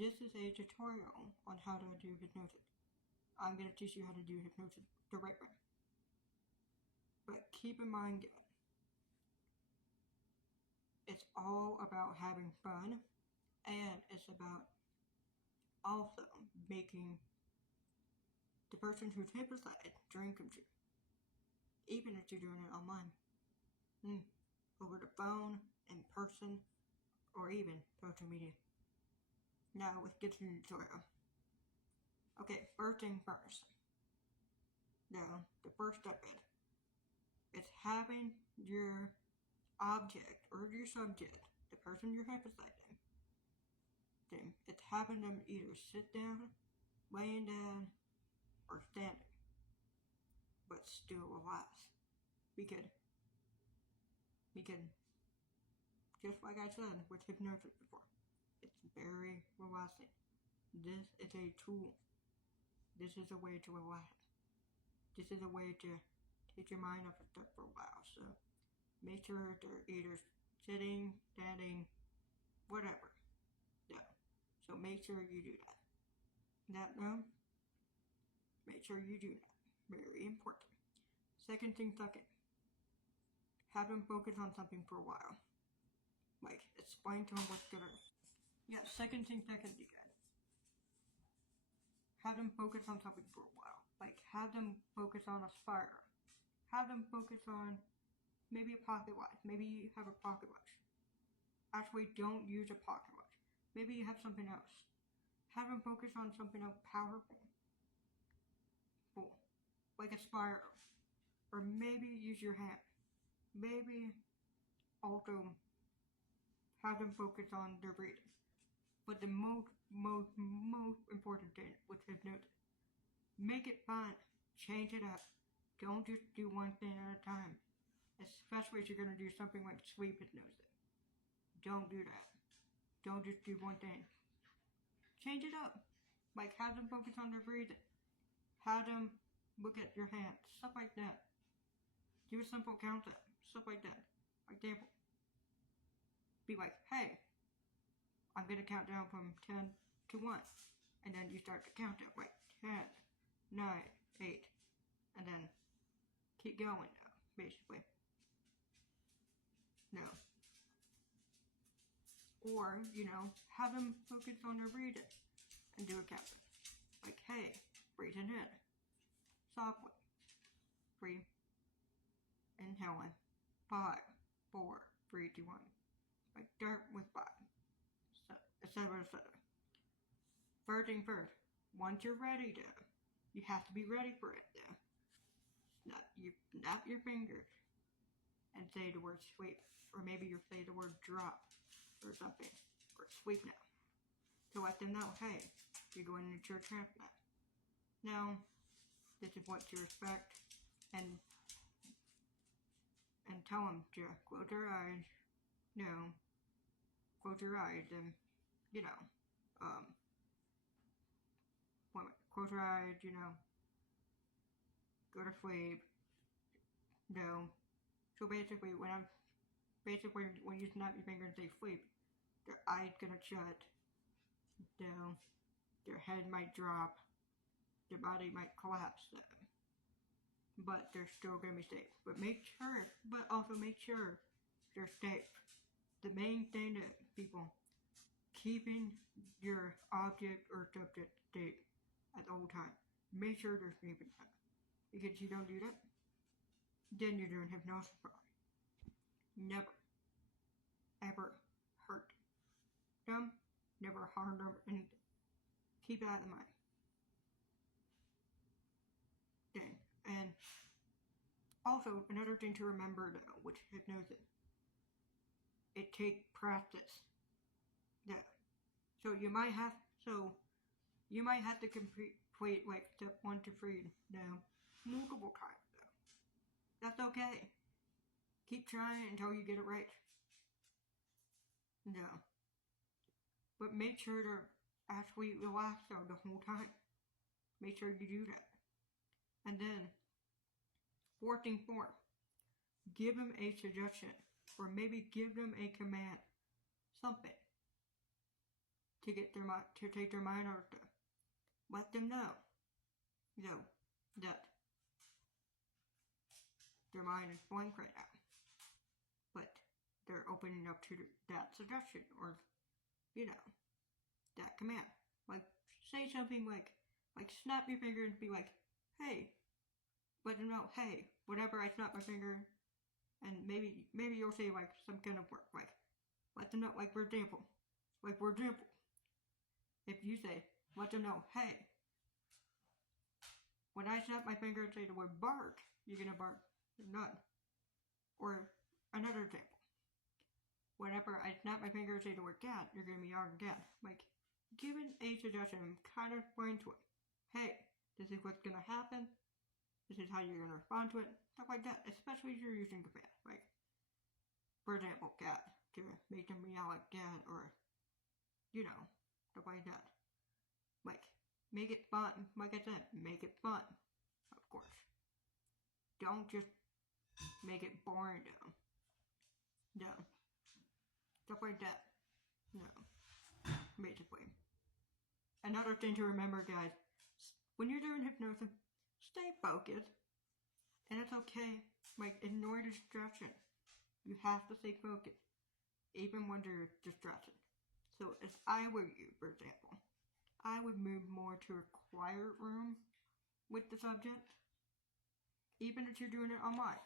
This is a tutorial on how to do hypnosis. I'm going to teach you how to do hypnosis the right way. But keep in mind, it's all about having fun, and it's about also making the person who's hypnotized dream come true. Even if you're doing it online. Over the phone, in person, or even social media. Now let's get to the tutorial. Okay, first thing first. Now, the first step is having your object or your subject, the person you're hypnotizing, then it's having them either sit down, laying down, or standing, but still relax. Because just like I said with hypnosis before, it's very relaxing. This is a tool. This is a way to relax. This is a way to take your mind off a step for a while. So make sure they're either sitting, standing, whatever. Yeah. So make sure you do that. Make sure you do that. Very important. Second, have them focus on something for a while. Like, explain to them what's gonna. Yeah, second, you guys. Have them focus on something for a while. Like, have them focus on a spiral. Have them focus on maybe a pocket watch. Maybe you have a pocket watch. Actually, don't use a pocket watch. Maybe you have something else. Have them focus on something else powerful. Like a spiral. Or maybe use your hand. Maybe also have them focus on their breathing. But the most important thing with hypnosis, make it fun. Change it up. Don't just do one thing at a time. Especially if you're going to do something like sleep hypnosis. Don't do that. Don't just do one thing. Change it up. Like, have them focus on their breathing. Have them look at your hands. Stuff like that. Do a simple count-up. Stuff like that. For example, be like, hey, I'm going to count down from 10 to 1. And then you start to count down. Like 10, 9, 8. And then keep going now, basically. No. Or, have them focus on their breathing and do a count. Like, hey, breathing in. Softly. 3. Inhaling. 5, 4, 3, 2, 1. Like, start with 5. So, etc. First thing first. Once you're ready to, you have to be ready for it though. Snap your fingers and say the word sleep. Or maybe you'll say the word drop or something. Or sleep now. To let them know, hey, you're going into your trance now. Now, this is what to expect. And tell them to close their eyes. No. Close your eyes and, close your eyes, go to sleep. No. So basically, when you snap your finger and say sleep, their eyes gonna shut. No. Their head might drop. Their body might collapse. But they're still gonna be safe. But also make sure they're safe. The main thing that people, keeping your object or subject safe at all times. Make sure they're sleeping. Because you don't do that, then you're doing hypnosis wrong. Never, ever hurt them, never harm them, and keep that in mind. Okay, and also another thing to remember though with hypnosis, it takes practice. Yeah. So you might have to complete like step 1 to 3 now multiple times though. That's okay. Keep trying until you get it right. No. But make sure to actually relax though the whole time. Make sure you do that. And then, fourth, give them a suggestion. Or maybe give them a command. Something. to get their mind, to take their mind out of them. Let them know, that their mind is blank right now, but they're opening up to that suggestion or, that command. Like, say something like snap your finger and be like, hey, let them know, hey, whenever I snap my finger, and maybe you'll say like some kind of word, like, let them know, like for example, if you say, let them know, hey, when I snap my finger and say the word bark, you're gonna bark none. Or another example, whenever I snap my finger and say the word cat, you're gonna be yelling cat. Like, given a suggestion, kind of explain to it, hey, this is what's gonna happen, this is how you're gonna respond to it, stuff like that, especially if you're using command. Like, for example, cat, to make them yell at cat, or, stuff like that. Like, make it fun, like I said, make it fun, of course. Don't just make it boring down. No. Stuff like that. No. Basically. Another thing to remember, guys, when you're doing hypnosis, stay focused. And it's okay. Like, ignore distraction. You have to stay focused, even when there's distraction. So, if I were you, for example, I would move more to a quiet room with the subject, even if you're doing it online.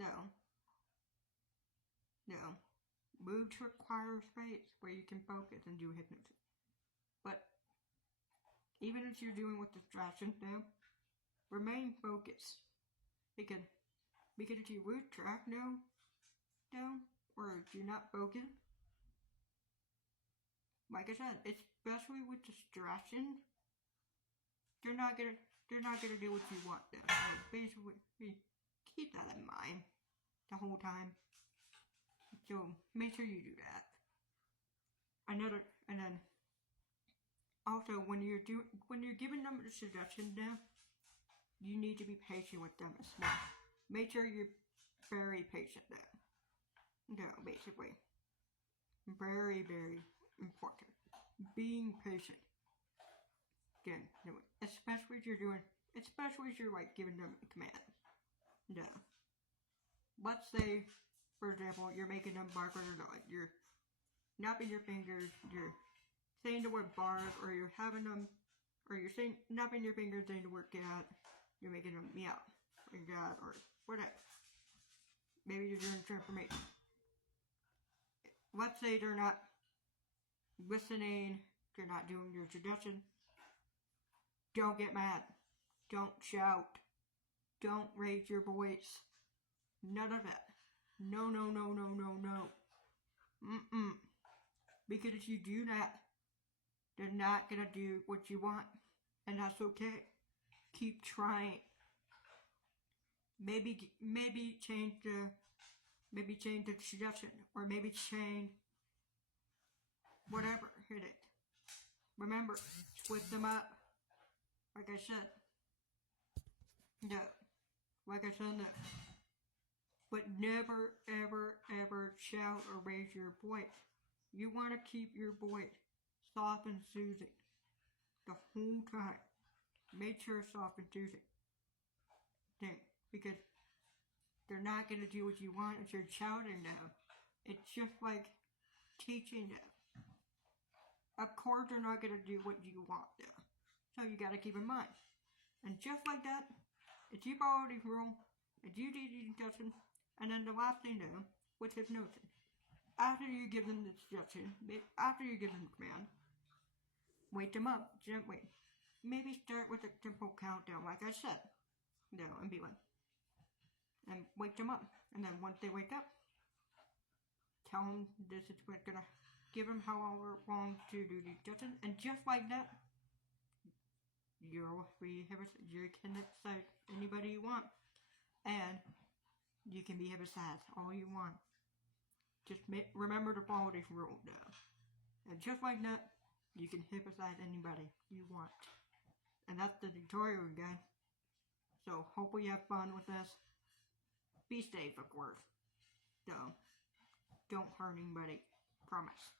No. Move to a quieter space where you can focus and do hypnosis. But even if you're doing with distractions now, remain focused. Because if you lose track now, or if you're not focused, like I said, especially with distraction, they're not gonna do what you want now. So basically, keep that in mind the whole time. So make sure you do that. And then also when you're giving them a suggestion now, you need to be patient with them as well. Make sure you're very patient now. Basically. Very, very important. Being patient. Again, especially if you're like giving them a command. Let's say, for example, you're making them bark or not. You're snapping your fingers, you're saying the word bark, or you're snapping your fingers saying the word cat, you're making them meow, or cat, or whatever. Maybe you're doing transformation. Let's say they're not listening, they're not doing your suggestion. Don't get mad. Don't shout. Don't raise your voice. None of that. No. Because if you do that, they're not gonna do what you want. And that's okay. Keep trying. Maybe change the suggestion, or maybe change whatever. Hit it. Remember, split them up. Like I said. No. But never, ever shout or raise your voice. You want to keep your voice soft and soothing the whole time. Make sure it's soft and soothing. Because they're not going to do what you want if you're shouting them. It's just like teaching them. Of course they're not going to do what you want them. So you got to keep in mind. And just like that, if you follow these rules, if you do these instructions, and then the last thing though, with hypnosis, after you give them the suggestion, after you give them the command, wake them up gently. Maybe start with a simple countdown, like I said. And be like, and wake them up. And then once they wake up, tell them this is what's gonna give them how long to do the suggestion, and just like that, you can excite anybody you want, and you can be hypnotized all you want. Just remember to follow this rule now, and just like that, you can hypnotize anybody you want. And that's the tutorial, guys. So hopefully you have fun with this. Be safe, of course. So don't hurt anybody. Promise.